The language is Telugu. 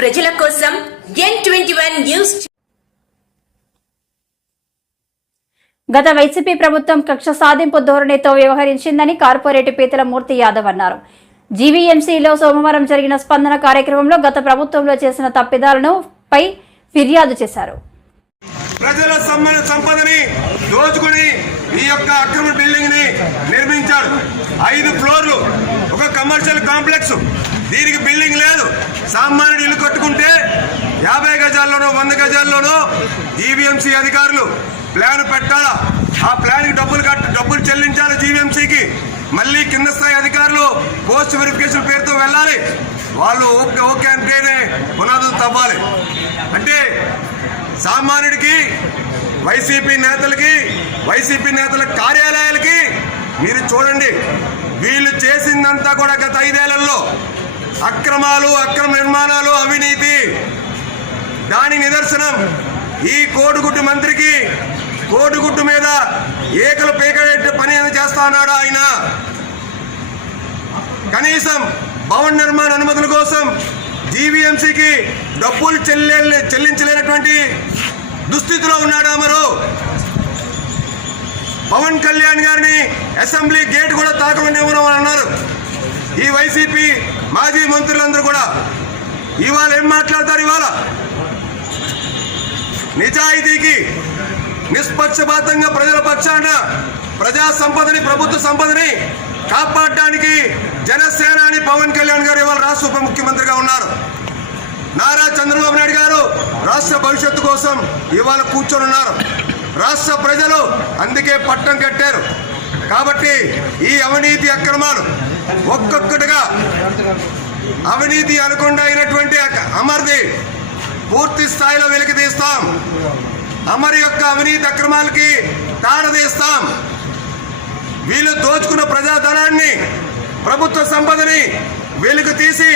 ప్రజల కోసం ఎన్ ట్వంటీ వన్ న్యూస్ గత వైసీపీ ప్రభుత్వం కక్ష సాధింపు ధోరణితో వ్యవహరించిందని కార్పొరేట్ పీతల మూర్తి యాదవ్ అన్నారు. జీవీఎంసీలో సోమవారం జరిగిన స్పందన కార్యక్రమంలో గత ప్రభుత్వంలో చేసిన తప్పిదాలను పై ఫిర్యాదు చేశారు. ప్రజల సంపదని దోచుకుని ఈ యొక్క అక్రమ బిల్డింగ్ని నిర్మించాడు ఐదు ఫ్లోర్లు ఒక కమర్షియల్ కాంప్లెక్స్ దీనికి బిల్డింగ్ లేదు. సామాన్యుడు ఇల్లు కట్టుకుంటే యాభై గజాల్లోనో వంద గజాల్లోనో జీవీఎంసీ అధికారులు ప్లాన్ పెట్టాలా? ఆ ప్లాన్కి డబ్బులు కట్ట డబ్బులు చెల్లించాలి జీవీఎంసీకి? మళ్ళీ కింద స్థాయి అధికారులు పోస్ట్ వెరిఫికేషన్ పేరుతో వెళ్ళాలి. వాళ్ళు ఓకే ఓకే అంటేనే పునాదులు తవ్వాలి. అంటే సామాన్యుడికి వైసీపీ నేతలకి వైసీపీ నేతల కార్యాలయాలకి మీరు చూడండి వీళ్ళు చేసిందంతా కూడా గత ఐదేళ్ళలో అక్రమాలు అక్రమ నిర్మాణాలు అవినీతి. దాని నిదర్శనం ఈ కోడిగుడ్డు మంత్రికి కోడిగుడ్డు మీద ఏకలు పీకబెట్టే పని చేస్తా ఉన్నాడు ఆయన. కనీసం భవన నిర్మాణ అనుమతుల కోసం జీవీఎంసీకి డబ్బులు చెల్లె చెల్లించలేనటువంటి దుస్థితిలో ఉన్నాడు అమరు. పవన్ కళ్యాణ్ గారిని అసెంబ్లీ గేట్ కూడా తాకమని అని అన్నారు. ఈ వైసీపీ మాజీ మంత్రులందరూ కూడా ఇవాళ ఏం మాట్లాడతారు ఇవాళ? నిజాయితీకి నిష్పక్షపాతంగా ప్రజల పక్షాన ప్రజా సంపదని ప్రభుత్వ సంపదని కాపాడడానికి జనసేనాని పవన్ కళ్యాణ్ గారు ఇవాళ రాష్ట్ర ఉప ముఖ్యమంత్రిగా ఉన్నారు. నారా చంద్రబాబు నాయుడు గారు రాష్ట్ర భవిష్యత్తు కోసం ఇవాళ కూర్చొని ఉన్నారు. రాష్ట్ర ప్రజలు అందుకే పట్టం కట్టారు. కాబట్టి ఈ అవినీతి అక్రమాలు ఒక్కొక్కటిగా అవినీతి అనకుండా అయినటువంటి అమర్ది పూర్తి స్థాయిలో వెలికి తీస్తాం. అమర్ యొక్క అవినీతి అక్రమాలకి తాడదీస్తాం వీళ్ళు దోచుకున్న ప్రజాధనాన్ని ప్రభుత్వ సంపదని వెలుగు తీసి